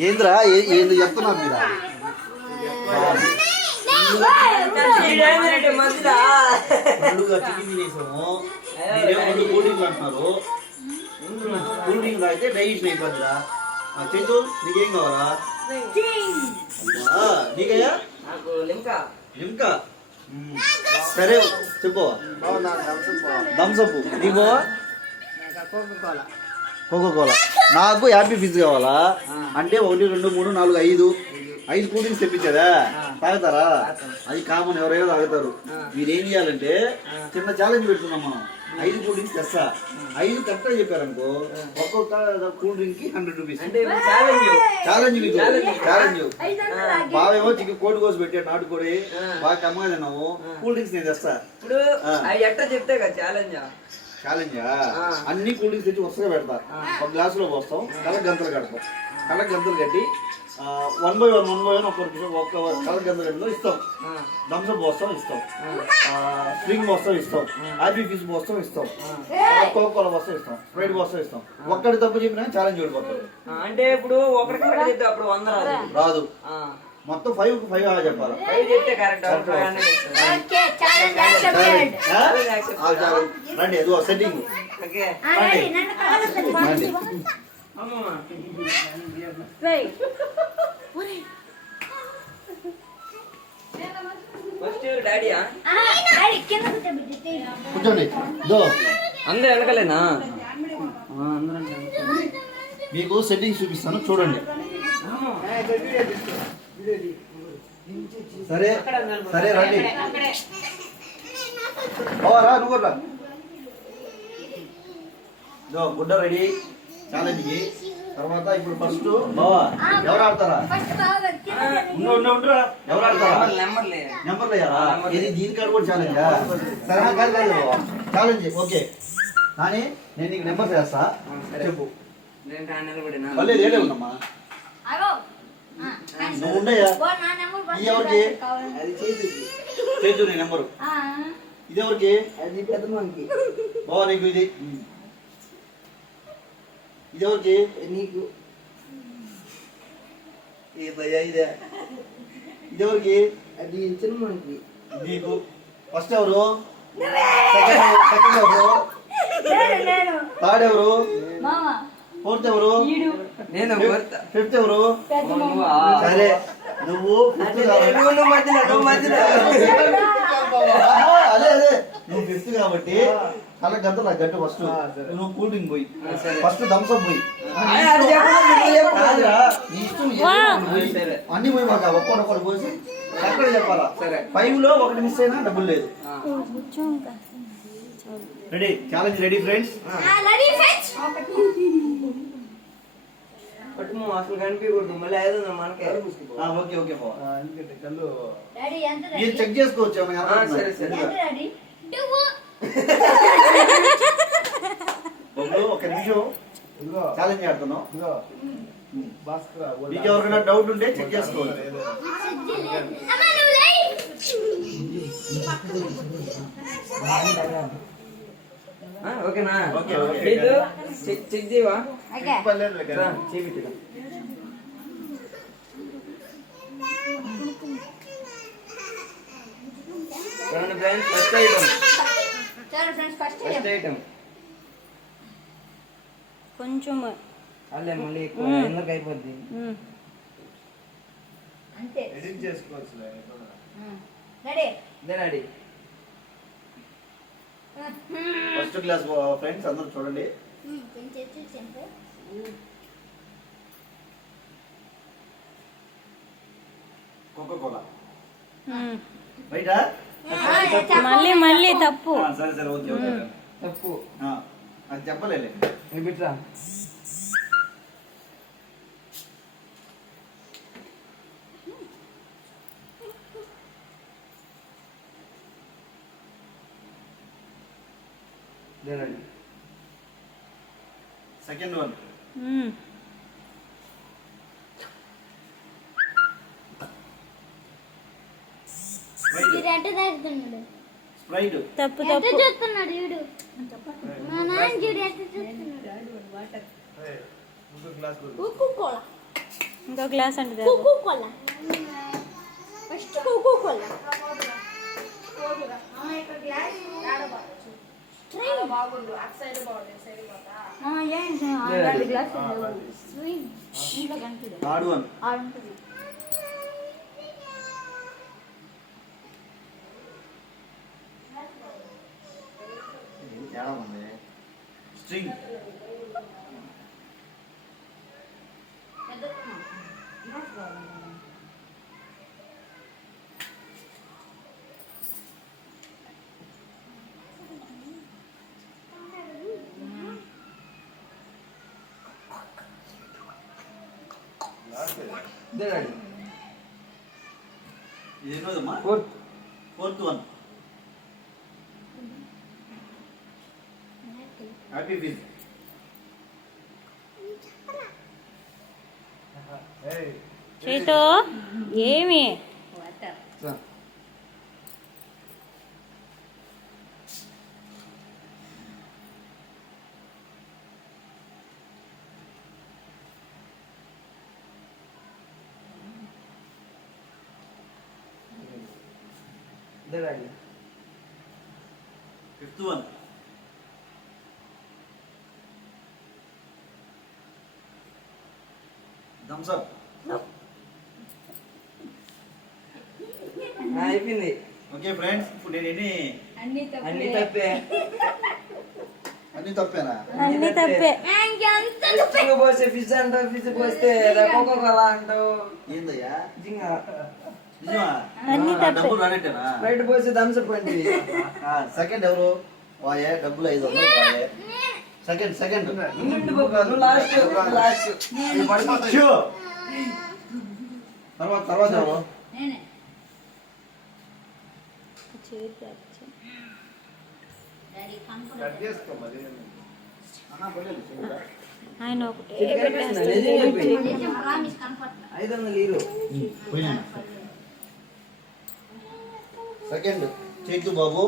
ఏందిరా? ఏంది చెప్తున్నా మీద కూల్ డ్రింక్లు అంటున్నారు? కూల్ డ్రింక్ తాగితే డైజెషన్ అయిపోద్దిరా ఆ, చందు నీకేం కావాలా? నీకయ్యా? నాకు లింకా. ఇంకా సరే చెప్పు. థమ్స్అప్ నీకు కోకో కోలా. నాకు హ్యాపీ ఫిజ్ కావాలా? అంటే ఒకటి రెండు మూడు నాలుగు ఐదు. ఐదు. కూల్ డ్రింక్స్ తెప్పించారా? తాగుతారా? అది కామన్ ఎవరైనా తాగుతారు. మీరు ఏం చేయాలంటే చిన్న ఛాలెంజ్ పెడుతున్నాం మనం. ఐదు కూల్ డ్రింక్స్ తెస్తా. ఐదు కరెక్ట్గా చెప్పారనుకో ఒక్కొక్క కూల్ డ్రింక్కి హండ్రెడ్ రూపీస్ ఛాలెంజ్ ఛాలెంజ్ మీకు. బావేమో చికెన్ కోడి కోసి పెట్టాడు నాటుకోడి. బాగా కమ్మగా తిన్నాము కూల్ డ్రింక్స్ నేను తెస్తా. ఇప్పుడు ఎట్ట చెప్తే కదా ఛాలెంజ్ ఛాలెంజ్ అన్ని కూల్ డ్రింక్స్ తెచ్చి వరుసగా పెడతా. ఒక గ్లాస్లో పోస్తాం. కళ్ళకి గంతలు కడతాం. కళ్ళకి గంతలు కట్టి one by one one by one ఒక్కరికి ఒక్క గంతలు కట్టిలో ఇస్తాం. థమ్స్అప్ పోస్తాం ఇస్తాం. స్ప్రింగ్ పోస్తాం ఇస్తాం. హ్యాపీ ఫిష్ పోస్తాం ఇస్తాం. కోకోల పోస్తాం ఇస్తాం. స్ప్రైట్ పోస్తాం ఇస్తాం. ఒక్కడి తప్పు చెప్పినా ఛాలెంజ్ ఓడిపోతాడు అంటే ఇప్పుడు ఒకరికి అప్పుడు వంద రాదు. రాదు. ఆ. మొత్తం ఫైవ్ ఫైవ్ ఆ చెప్పాలి. రండి ఎదుగో సెట్టింగ్ కూర్చోండి. అందరూ వెనకలేనా? మీకు సెట్టింగ్స్ చూపిస్తాను. చూడండి. సరే సరే రండి. రా నువ్వు గుడ్డ రెడీ. ఛాలెంజ్కి తర్వాత ఇప్పుడు ఫస్ట్ బావా ఎవరు ఆడతారా? ఉండు ఉండు ఉండురా. ఎవరు ఆడతారా? నెంబర్లే నెంబర్లు అయ్యారా ఇది దీనికాడ కూడా ఛాలెంజ్ సరే కాదు కాదు ఛాలెంజ్ ఓకే. కానీ నేను నీకు నెంబర్ చేస్తా చెప్పు. నేను ఫ్యాన్ నిలబడినా? మళ్ళీ లేడే ఉన్నమ్మా ఆ, నువ్వు ఉండయా నెంబర్ ఎవరికి? చేతు నీ నెంబరు ఆ. ఇది ఎవరికి? అది పెద్ద మనకి బావా నీకు ఇది. ఇది ఎవరికి నీకు. ఇదయ్యా ఇదే ఇది? ఎవరికి అది చిన్న మనకి. నీకు. ఫస్ట్ ఎవరు? సెకండ్ సెకండ్ ఎవరు? థర్డ్ ఎవరు? మామ. ఫోర్త్ ఎవరు? నేను ఫిఫ్త్ ఎవరు? సరే. నువ్వు ఫిఫ్త్ అదే అదే నువ్వు ఫిఫ్త్ కాబట్టి అలా గంట నాకు గంట ఫస్ట్ నువ్వు కూల్ డ్రింక్ పోయి ఫస్ట్ థమ్స్ అప్ పోయి. అన్ని పోయి మాకు ఒక్కొక్కటి ఒక్కటి పోసి ఎక్కడ చెప్పాలా? సరే. ఫైవ్లో ఒకటి మిస్ అయినా డబ్బులు లేదు. రెడీ ఛాలెంజ్ రెడీ ఫ్రెండ్స్ ఆ రెడీ ఫ్రెండ్స్ పట్టుము అసలు కనిపించకూడదు. మళ్ళీ ఐదు వందలు మనకే. ఓకే ఓకే చెక్ చేసుకోవచ్చు సరే, సరే. ఒక నిమిషం. ఛాలెంజ్ ఆడుతున్నాం మీకు ఎవరికైనా డౌట్ ఉంటే చెక్ చేసుకోవచ్చు అమ్మ నువ్వు లై ఆ, ఓకేనా? చెక్ చెక్ చేయవా? ఫ్రెండ్స్ ఫస్ట్ ఐటమ్ సరే ఫ్రెండ్స్ ఫస్ట్ ఫస్ట్ ఐటమ్ కొంచెం. అల్లే మళ్ళీ ఎక్కువ ఎందుకు అయిపోద్ది? అంతే. ఎడిట్ చేసుకోవచ్చు ready? Daddy first class friends అందరూ చూడండి. కోకో కోలా రైటా మళ్ళీ మళ్ళీ తప్పు. సరే సరే ఓకే ఓకే తప్పు. ఆ, అది చెప్పలేలే. బిట్రా సెకండ్ వన్ మ్మ్. ఎట్ట తాగుతున్నాడు? స్ప్రైట్. తప్పు తప్పు. చూస్తున్నాడు వీడు? మా నాన్న చూడు ఎట్ట చూస్తున్నాడు. కుక్కు కోలా? ఇంకో గ్లాస్ అంటే కుక్కు కోలా? ఫస్ట్ కుక్కు కోలా? Third one. తేడా స్ట్రింగ్ ఇదే డాడీ ఇది ఎన్నోదమ్మా fourth fourth one happy win చేతో ఏమి? ఫిఫ్త్ వన్ థమ్స్ అప్ అయిపోయింది. ఓకే ఫ్రెండ్స్ ఇప్పుడు నేను అన్ని తప్పే. అన్ని తప్పేనా? అన్ని తప్పే. ఫిష్ పోస్తే ఫిష్ అంటావు ఫిష్ పోస్తే కోకో కోలా అంటావు. ఏందయ్యా? తప్పే. డబ్బులు రానట్టేనా? బయట పోస్తే థమ్స్అప్ అండి. సెకండ్ ఎవరు? వాయే డబ్బులు ఐదు వందలు వాయే. సెకండ్ సెకండ్ నువ్వు లాస్ట్ లాస్ట్ తర్వాత తర్వాత. ఆయన ఒకటే ఐదు వందలు హీరో సెకండ్ చేతు బాబు.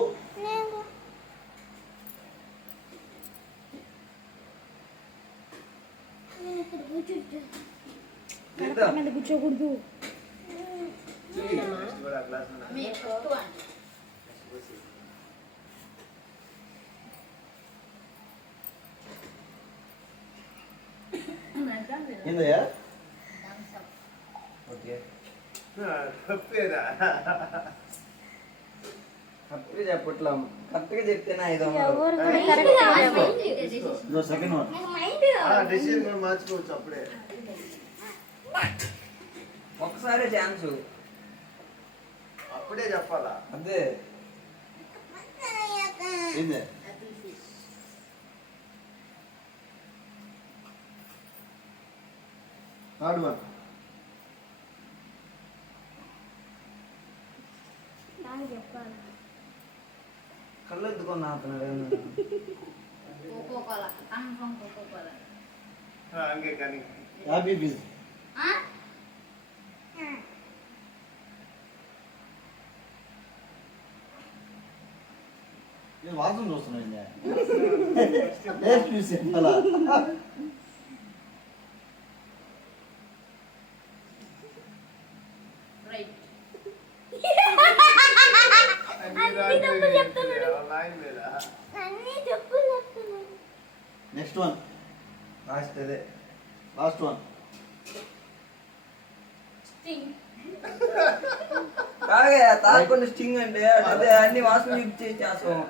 మీద కూర్చోకూడదు. ఏందయ్యా? ఓకే. కరెక్ట్గా చెప్పట్లా కరెక్ట్గా చెప్తేనే ఐదు వందలు. ఎవరు కూడా కరెక్ట్ ఇదో సెకండ్ వన్. మార్చుకోవచ్చు అప్పుడే. ఒక్కసారి ఛాన్స్. అప్పుడే చెప్పాలా? ఏంది? థర్డ్ వన్ కళ్ళు ఎత్తుకొని ఆడుతున్నాడు హంగే కానీ హ్యాపీ బిజ్ నేను వాసన చూస్తున్నా టేస్ట్ చూసి అలా లైన్ మీద అన్ని చెప్పులు చెప్తున్నాడు నెక్స్ట్ వన్ లాస్ట్ అదే లాస్ట్ వన్ కాగే తాకుండా స్టింగ్ అంటే అదే అన్ని వాసన చూపించి చేస్తాం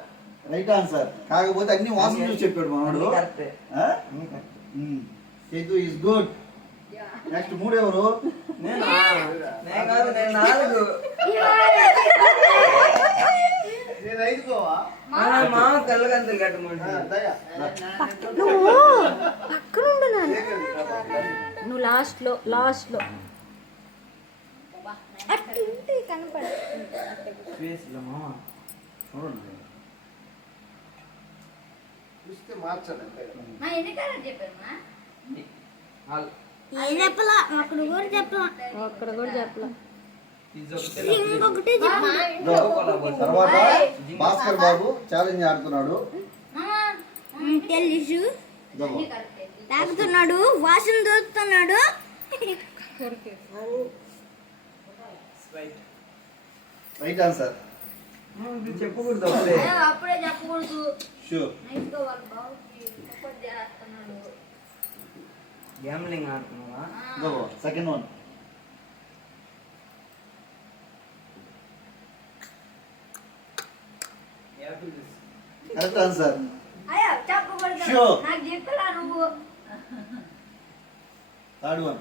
రైట్ ఆన్సర్ కాకపోతే అన్ని వాసన చూసి చెప్పాడు. మ్మ్. సేతు ఇస్ గుడ్ నెక్స్ట్ మూడు ఎవరు? నేను నేను కాదు నేను నాలుగు. నేను ఐదు పోవా మా కళ్ళు నువ్వు పక్కనుండు. నాన్న. నువ్వు లాస్ట్లో లాస్ట్లో. అట్టుంటే చూడండి. చూస్తే మార్చాలి. మా ఎన్నికలు చెప్పలా? అక్కడ కూడా చెప్పలా. అక్కడ కూడా చెప్పలే. ఇంకొకటి చెప్పు. ఇదో, తర్వాత భాస్కర్ బాబు ఛాలెంజ్ ఆడుతున్నాడు. తెలుసు. తాగుతున్నాడు వాసన దోస్తున్నాడు రైట్ ఆన్సర్ ఇది చెప్పకూడదు అప్పుడే. అప్పుడే చెప్పకూడదు. షూర్ వాళ్ళ బాబుకి చేస్తున్నాడు. గ్యామ్లింగ్ ఆడుతున్నావా? సెకండ్ వన్ కరెక్ట్ ఆన్సర్ అయ్యా చెప్పకూడదు. నాకు చెప్పలా నువ్వు. థర్డ్ వన్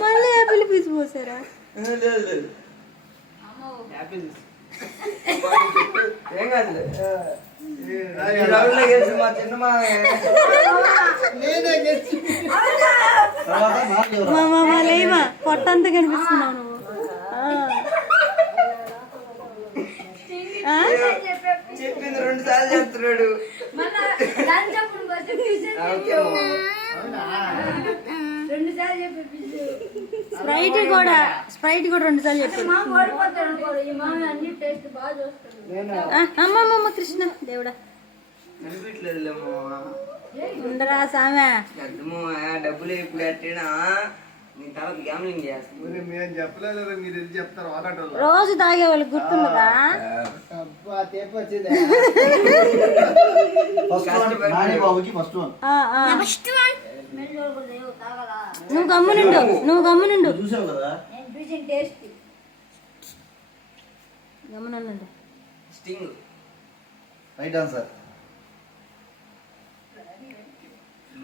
మళ్ళీ యాపిల్ పీస్ పోసారా ఏ, గెలిచి మా చిన్న? మా మామ లేమా పొట్టంతా కనిపిస్తున్నావు నువ్వు? చెప్పింది రెండు సార్లు చెప్తున్నాడు. స్ప్రైట్ కూడా స్ప్రైట్ కూడా రెండు సార్లు చెప్పాడు మా ఓడిపోతాడు అనుకోడు ఈ మామ అన్ని టేస్ట్ బాగా చూస్తాడు. ఆ, అమ్మమ్మమ్మ కృష్ణ దేవుడా. ఉండరా సామె? డబ్బులు ఇప్పుడు కట్టినా? నీ తర్వాత గ్యామ్లింగ్ చేస్తాను మరి మేము చెప్పలేదు? మీరు ఇది చెప్తారు? వాడటం రోజు తాగే వాళ్ళకి గుర్తుండదా అబ్బా తేపు వచ్చింది ఫస్ట్ వన్. నాని బాబుకి ఫస్ట్ వన్. ఆ, ఆ. స్మెల్ చూడకూడదు ఏవో తాగలా. నువ్వు గమ్మునుండు నువ్వు గమ్మునుండు చూసావు కదా? నేను చూసిన టేస్ట్. గమ్మునుండు స్టింగ్. రైట్ ఆన్సర్ నేను కాటా చెప్పిన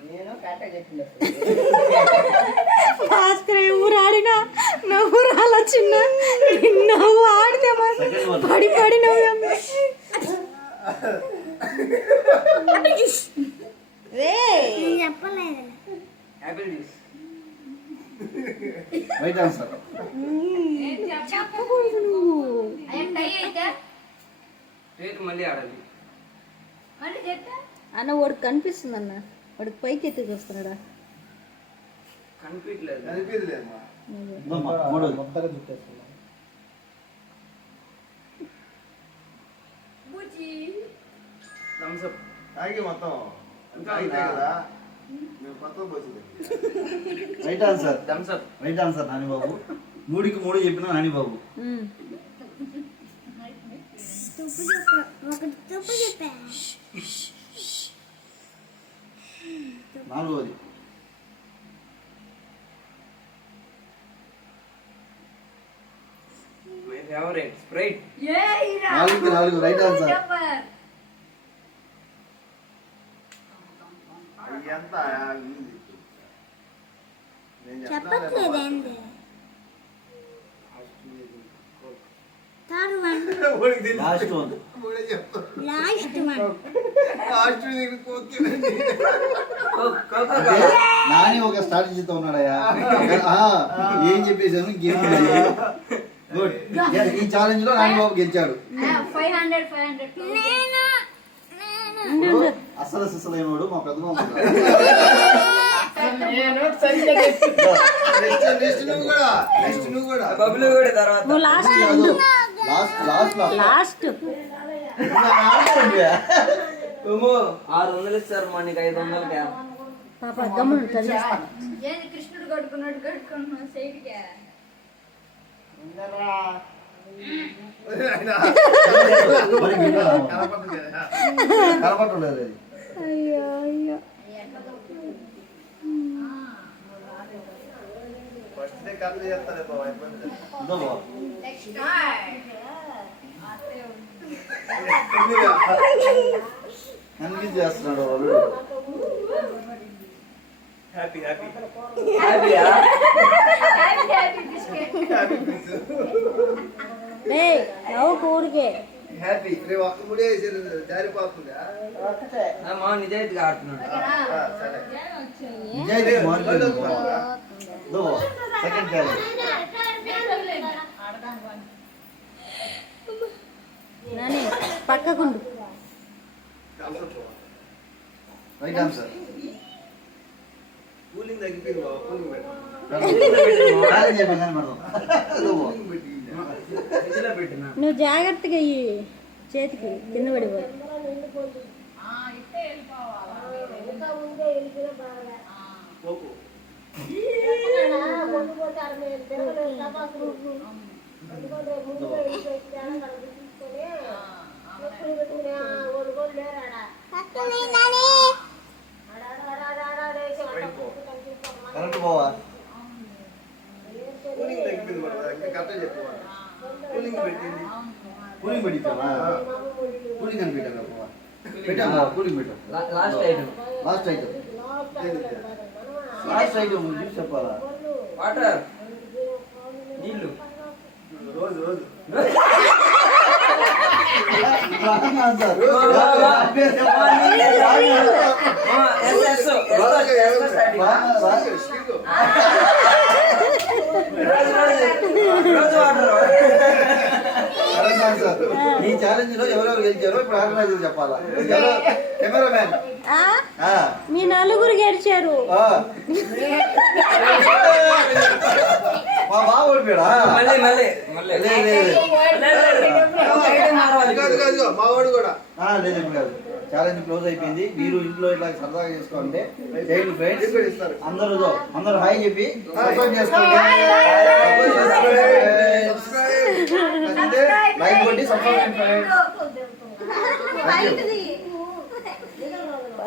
భాస్కర్ ఏ ఊరు ఆడినా నవ్వు రాలా చిన్న. నవ్వు ఆడితే పడి పడి నవ్వు. చెప్పలేదు చెప్పకూడదు నువ్వు. చెప్తా? అన్న వాడికి కనిపిస్తుంది అన్న వాడికి పైకి ఎత్తి చూస్తున్నాడా right answer right answer Nani బాబు మూడుకి మూడు చెప్పిన నాని బాబు ఉమ్. తుప్పు చెప్ప మై ఫేవరెట్ స్ప్రైట్ ఏ ఈరా నాలుగుకి నాలుగు రైట్ ఆన్సర్ చెప్పర్ అవి ఎంత నేను చెప్పట్లేదు ఏంది? Third one. ఊరికి తెలిసి last one last last Nani ఒక స్ట్రాటజీతో ఉన్నాడయ్యా. ఆ, ఏం చెప్పేసాను గేమ్ గుడ్ ఈ ఛాలెంజ్లో నాని బాబు గెలిచాడు. నేను అసలు సిసలైనవాడు మా పెద్ద లాస్ట్ లాస్ట్ లాస్ట్ లాస్ట్ ఆరు వందలు ఇస్తారు నీకు ఐదు వందలు క్యాబ్ పాప కృష్ణుడు కట్టుకున్నాడు కట్టుకున్నాడు ఫస్ట్ డే కన్ఫ్యూజ్ చేస్తున్నాడు వాడు హ్యాపీ హ్యాపీ హ్యాపీ హ్యాపీ రేపు ఒక్క ముడే వేసేది జారిపోతుందా మా నిజాయితీగా ఆడుతున్నాడు. సెకండ్ క్యారెట్ నాని పక్కకుండు కంఫర్ట్ బాబా. రైట్ ఆన్సర్ కూలింగ్ తగ్గిపోయింది బాబా కూలింగ్ పెట్టు ఛాలెంజ్ అయిపోయింది కానీ పెడదాం ఇదో బావ. కూలింగ్ పెట్టి పెట్టినా నువ్వు జాగ్రత్తగా ఈ చేతికి కింద పడిపో పోపు బావా కూలింగ్ తగ్గిపోయింది బాబా ఇంకా కరెక్ట్ చెప్పు కూలింగ్ పెట్టింది కూలింగ్ పెట్టించావా కూలింగ్ అని పెట్టాను బావా పెట్టాం బావా కూలింగ్ పెట్టాం last item last item last item చూసి చెప్పాలా వాటర్ నీళ్ళు. రోజు రోజు రాంగ్ ఆన్సర్ ఎస్ ఎస్ రోజుగా ఏదో రా- రోజు వాటర్ కరెక్ట్ ఆన్సర్ ఈ ఛాలెంజ్లో ఎవరెవరు గెలిచారో ఇప్పుడు ఆర్గనైజర్ చెప్పాలా కెమెరామ్యాన్? మీ నలుగురు గెలిచారు మా బావ ఓడిపోయాడా మళ్ళీ మళ్ళీ మళ్ళీ. కూడా ఆ, లేదు కాదు ఛాలెంజ్ క్లోజ్ అయిపోయింది. మీరు ఇంట్లో ఇట్లా సరదాగా చేసుకోండి చేయండి ఫ్రెండ్స్ అందరూ అందరూ హాయ్ చెప్పి చేసుకోండి. లైక్ కొట్టి సబ్స్క్రైబ్ you.